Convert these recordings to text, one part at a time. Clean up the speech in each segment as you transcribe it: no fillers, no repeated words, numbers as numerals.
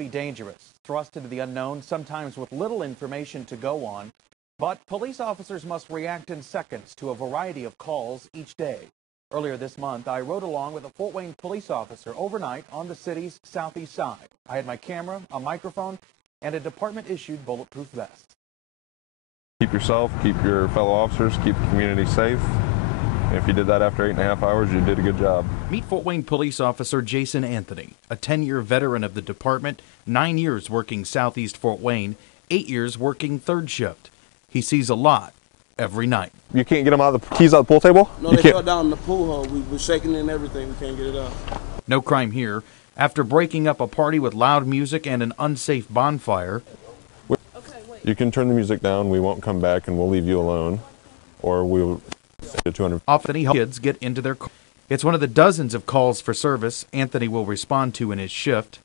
Be dangerous, thrust into the unknown, sometimes with little information to go on. But police officers must react in seconds to a variety of calls each day. Earlier this month, I rode along with a Fort Wayne police officer overnight on the city's southeast side. I had my camera, a microphone, and a department-issued bulletproof vest. Keep yourself, keep your fellow officers, keep the community safe. If you did that after 8.5 hours, you did a good job. Meet Fort Wayne Police Officer Jason Anthony, a 10-year veteran of the department, 9 years working southeast Fort Wayne, 8 years working third shift. He sees a lot every night. You can't get them out of the keys out of the pool table? No, they fell down in the pool hole. We were shaking and everything. We can't get it out. No crime here. After breaking up a party with loud music and an unsafe bonfire. You can turn the music down. We won't come back and we'll leave you alone. Or we'll get 200. Often kids get into their car. It's one of the dozens of calls for service Anthony will respond to in his shift.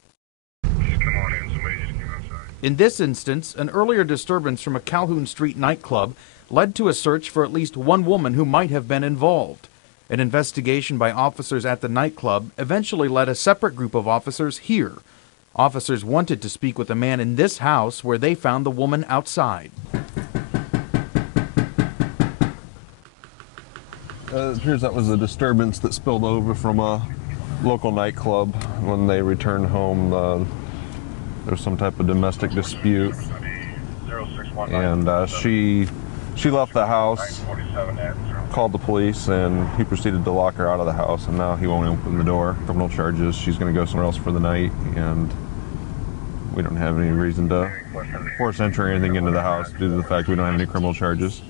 In this instance, an earlier disturbance from a Calhoun Street nightclub led to a search for at least one woman who might have been involved. An investigation by officers at the nightclub eventually led a separate group of officers here. Officers wanted to speak with a man in this house where they found the woman outside. It appears that was a disturbance that spilled over from a local nightclub. When they returned home, there was some type of domestic dispute, and she left the house, called the police, and he proceeded to lock her out of the house, and now he won't open the door. Criminal charges. She's going to go somewhere else for the night, and we don't have any reason to force entry or anything into the house due to the fact we don't have any criminal charges.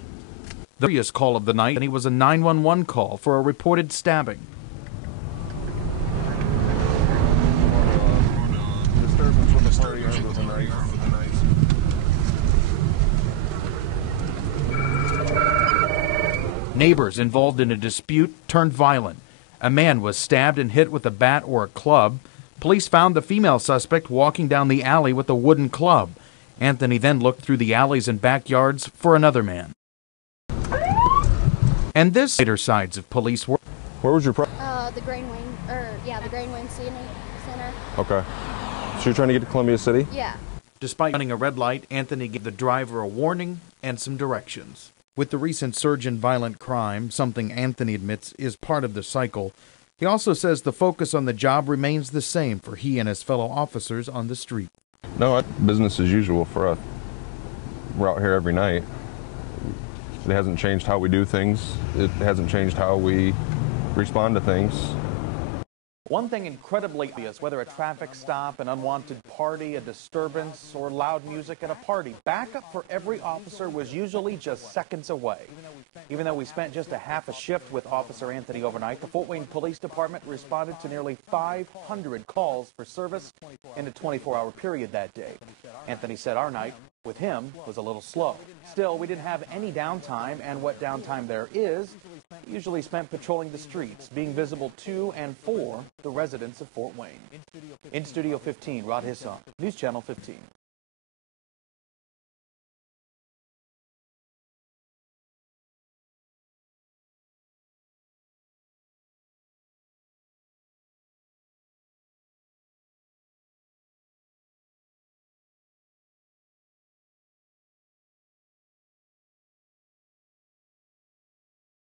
The previous call of the night, and he was a 911 call for a reported stabbing. Neighbors involved in a dispute turned violent. A man was stabbed and hit with a bat or a club. Police found the female suspect walking down the alley with a wooden club. Anthony then looked through the alleys and backyards for another man. And this later sides of police work. Where was your the Grain Wayne, the Grain Wayne Center. Okay. So you're trying to get to Columbia City? Yeah. Despite running a red light, Anthony gave the driver a warning and some directions. With the recent surge in violent crime, something Anthony admits is part of the cycle, he also says the focus on the job remains the same for he and his fellow officers on the street. No, business as usual for us. We're out here every night. It hasn't changed how we do things. It hasn't changed how we respond to things. One thing incredibly obvious, whether a traffic stop, an unwanted party, a disturbance, or loud music at a party, backup for every officer was usually just seconds away. Even though we spent just a half a shift with Officer Anthony overnight, the Fort Wayne Police Department responded to nearly 500 calls for service in a 24-hour period that day. Anthony said our night with him was a little slow. Still, we didn't have any downtime, and what downtime there is, usually spent patrolling the streets, being visible to and for the residents of Fort Wayne. In Studio 15, Rod Hisson, News Channel 15.